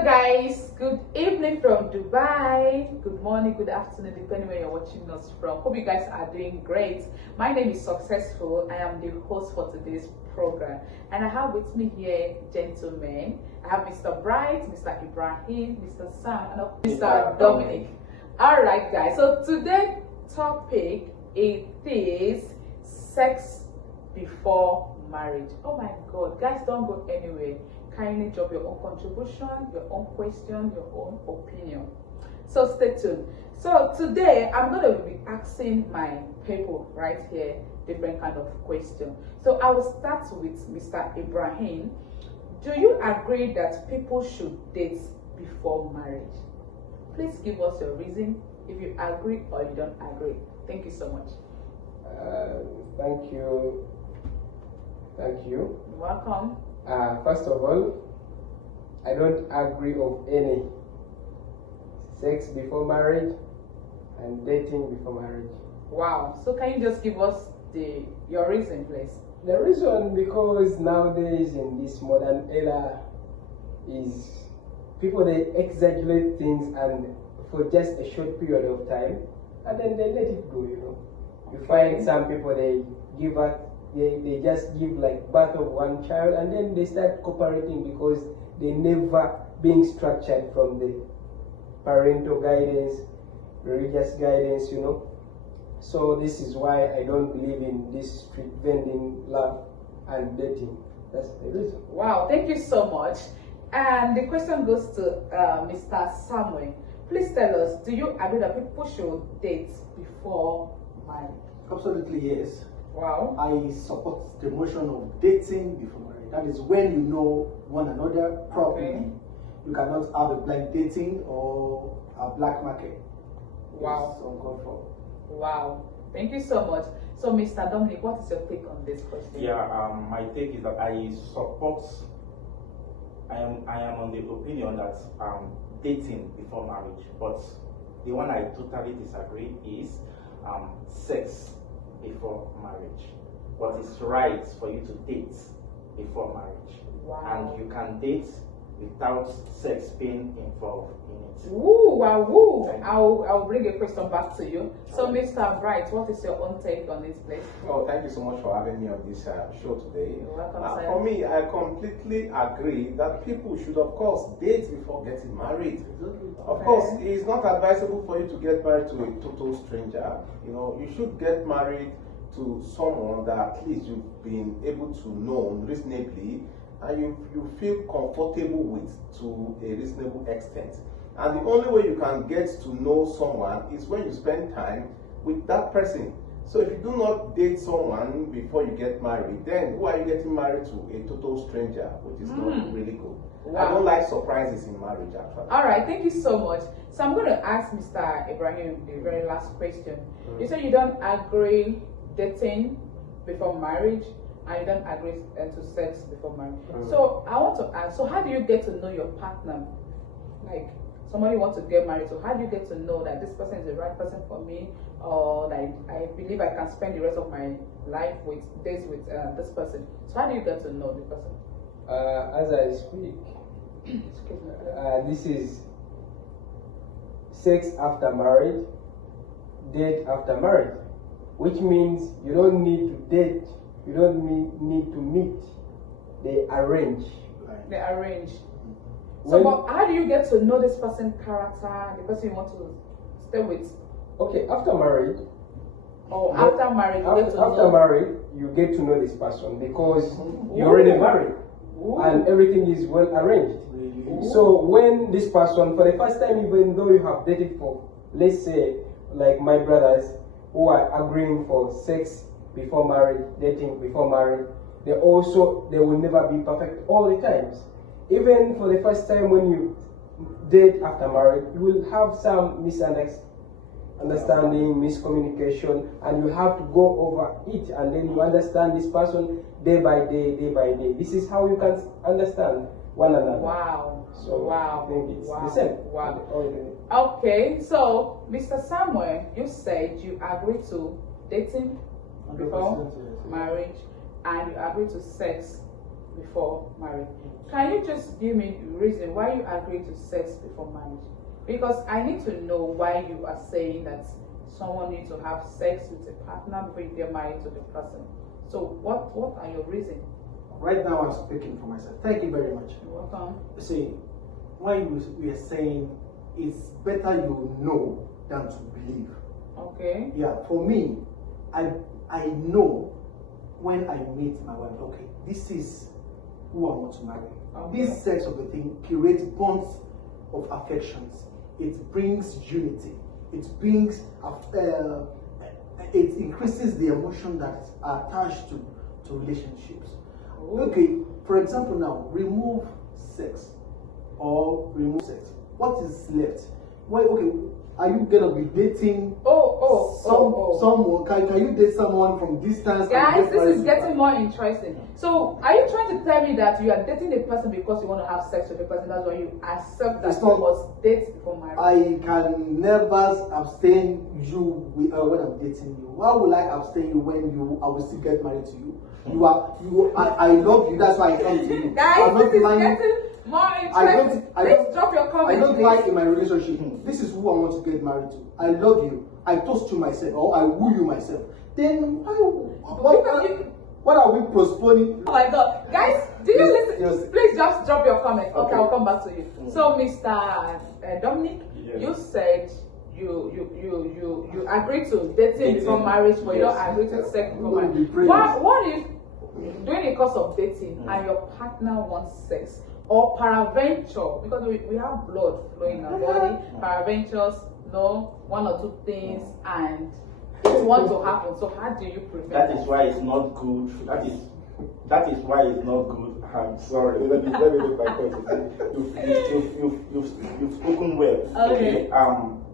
Hello guys, good evening from Dubai, good morning, good afternoon, depending where you're watching us from. Hope you guys are doing great. My name is Successful. I am the host for today's program, and I have with me here gentlemen. I have Mr. Bright, Mr. Ibrahim, Mr. Sam, and Mr. Dominic. All right guys, so today's topic it is sex before marriage. Oh my god, guys, don't go anywhere. Kindly drop your own contribution, your own question, your own opinion. So stay tuned. So today I'm going to be asking my people right here different kind of question. So I will start with Mr. Ibrahim. Do you agree that people should date before marriage? Please give us your reason if you agree or you don't agree. Thank you so much. Thank you. You're welcome. First of all, I don't agree of any sex before marriage and dating before marriage. Wow. So can you just give us your reason, please? The reason, because nowadays in this modern era is people, they exaggerate things and for just a short period of time and then they let it go, you know. You find some people, they give up. They just give like birth of one child and then they start cooperating because they never being structured from the parental guidance, religious guidance, you know. So this is why I don't believe in this street vending love and dating. That's the reason. Wow, thank you so much. And the question goes to Mr. Samuel. Please tell us, do you agree that people should date before marriage? Absolutely yes. Wow. I support the motion of dating before marriage. That is when you know one another properly. Okay. You cannot have a blind dating or a black market. Wow. It's uncalled for. Wow. Thank you so much. So, Mr. Dominic, what is your take on this question? Yeah, my take is that I support. I am on the opinion that dating before marriage, but the one I totally disagree is sex before marriage. But it's right for you to date before marriage. Wow. And you can date without sex being involved in it. Woo, wow, woo. I'll bring a question back to you. So, Mr. Bright, what is your own take on this, please? Oh, thank you so much for having me on this show today. You're welcome, sir. For me, I completely agree that people should, of course, date before getting married. Of course, it's not advisable for you to get married to a total stranger. You know, you should get married to someone that at least you've been able to know reasonably and you feel comfortable with to a reasonable extent. And the only way you can get to know someone is when you spend time with that person. So if you do not date someone before you get married, then who are you getting married to? A total stranger, which is not really good. Wow. I don't like surprises in marriage, actually. All right, thank you so much. So I'm going to ask Mr. Ibrahim the very last question. You said you don't agree dating before marriage, and you don't agree to sex before marriage. So I want to ask, so how do you get to know your partner? Like, somebody wants to get married, so how do you get to know that this person is the right person for me, or like I believe I can spend the rest of my life with this person? So how do you get to know the person? As I speak, this is sex after marriage, date after marriage, which means you don't need to date, you don't need to meet, they arrange. They arrange. So, but how do you get to know this person's character, the person you want to stay with? Okay, after marriage. Or after marriage, after marriage, you get to know this person because you're already married. Ooh. And everything is well arranged. Ooh. So when this person, for the first time, even though you have dated for, let's say, like my brothers who are agreeing for sex before marriage, dating before marriage, they will never be perfect all the times. Even for the first time when you date after marriage, you will have some misunderstanding, miscommunication, and you have to go over it, and then you understand this person day by day, day by day. This is how you can understand one another. Wow. So wow. I think it's wow. the same. Wow. Okay, so Mr. Samuel, you said you agree to dating before marriage, and you agree to sex before marriage. Can you just give me the reason why you agree to sex before marriage? Because I need to know why you are saying that someone needs to have sex with a partner before you get married to the person. So what are your reasons? Right now, I'm speaking for myself. Thank you very much. You're welcome. You see, why we are saying it's better you know than to believe. Okay. Yeah, for me, I know when I meet my wife, okay, this is who I want to marry. Okay. This sex of the thing creates bonds of affections. It brings unity. It brings, it increases the emotion that are attached to relationships. Ooh. Okay, for example now, remove sex or remove sex. What is left? Why, okay, are you gonna be dating someone? Can you date someone from distance? Guys, this is getting more interesting. So, are you trying to tell me that you are dating a person because you want to have sex with the person? That's why you accept that you must date before marriage? I can never abstain you when I'm dating you. Why will I abstain you when I will still get married to you? I love you. That's why I come to you. Guys, this is getting more interesting. Please drop your comments. I don't lie in my relationship. This is who I want to get married to. I love you. I toast you myself, or I woo you myself. Then what are we postponing? Oh my God, guys, do you listen? Yes. Please just drop your comments. Okay, Okay. I'll come back to you. So, Mr. Dominic, Yes. you said you agree to dating before marriage, but you don't agree to sex before Ooh, be marriage. praised. What if during the course of dating and your partner wants sex, or peradventure, because we have blood flowing in our body, peradventures, one or two things, and it wants to happen. So how do you prevent That is why it's not good. That is why it's not good. I'm sorry. Let me make my point. You've spoken well. Okay.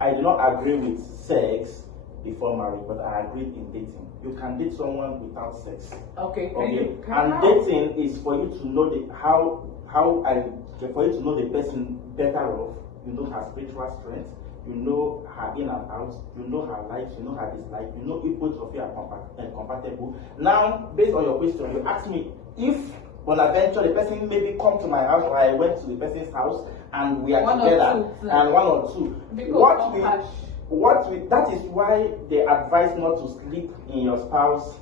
I do not agree with sex before marriage, but I agree in dating. You can date someone without sex. Okay. And dating is for you to know for you to know the person better off. You know her spiritual strength. You know her in and out. You know her likes. You know her dislikes. You know if both of you are compatible. Now, based on your question, you ask me if on adventure the person maybe come to my house or I went to the person's house and we are together and one or two. That is why they advise not to sleep in your spouse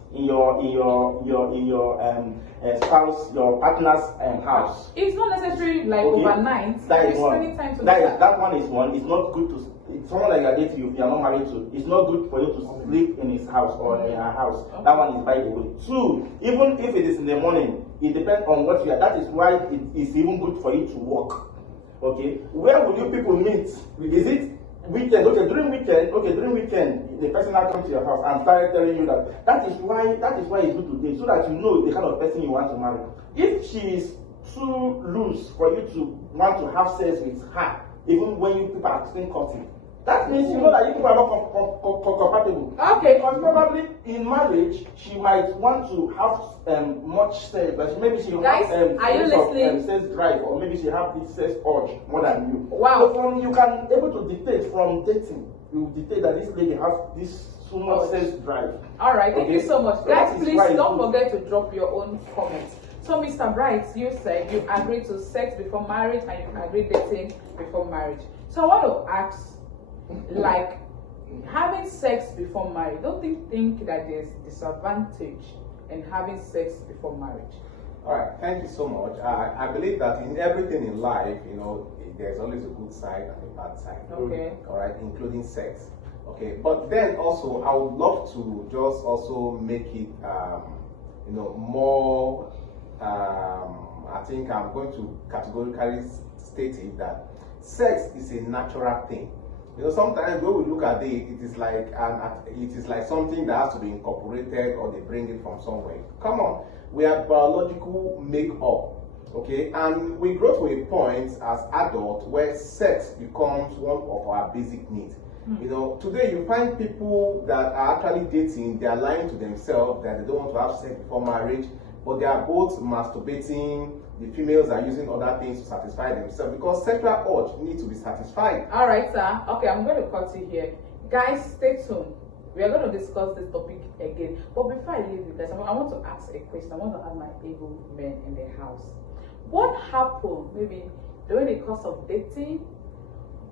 spouse, your partner's house. It's not necessarily like overnight. That is one. Time That one is one. It's not good to. If someone that you are dating, if you are not married to, it's not good for you to sleep in his house or in her house. Okay. That one is by the way. Two, even if it is in the morning, it depends on what you are. That is why it is even good for you to walk. Okay, where will you people meet? Is it weekend? Okay, during weekend, the person that comes to your house and started telling you that is why it's good to date, so that you know the kind of person you want to marry. If she is too loose for you to want to have sex with her, even when you people are still cutting, that means you know that you people are not compatible. Okay. Because probably in marriage she might want to have much sex, but maybe she Guys, have are you listening? sex drive, or maybe she have this sex urge more than you. Wow. So you can able to dictate from dating. You dictate that this lady has this so much sex drive. All right, thank you so much. So Guys, that is please why it's don't good. forget to drop your own comments. So, Mr. Bright, you said you agree to sex before marriage and you agree dating before marriage. So, I want to ask, like, having sex before marriage, don't you think that there's disadvantage in having sex before marriage? All right, thank you so much. I believe that in everything in life, there's always a good side and a bad side. Okay. All right, including sex. Okay, but then also I would love to just also make it, more. I think I'm going to categorically state it that sex is a natural thing. Sometimes when we look at it, it is like something that has to be incorporated or they bring it from somewhere. Come on, we are biological make-up, okay? And we grow to a point as adults where sex becomes one of our basic needs. Today you find people that are actually dating, they are lying to themselves that they don't want to have sex before marriage, but they are both masturbating. The females are using other things to satisfy themselves because sexual urge needs to be satisfied. All right, sir. Okay, I'm going to cut you here. Guys, stay tuned. We are going to discuss this topic again. But before I leave you guys, I want to ask a question. I want to ask my able men in the house. What happened maybe during the course of dating?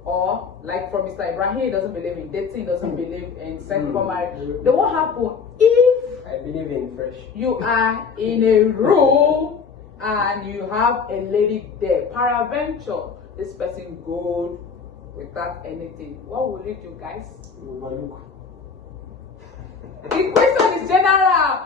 Or like for Mr. Ibrahim, he doesn't believe in dating, he doesn't believe in setting for marriage. Then what happened if I believe in fresh. You are in a room and you have a lady there. Peradventure, this person goes without anything. What will you do, guys? Overlook. The question is general.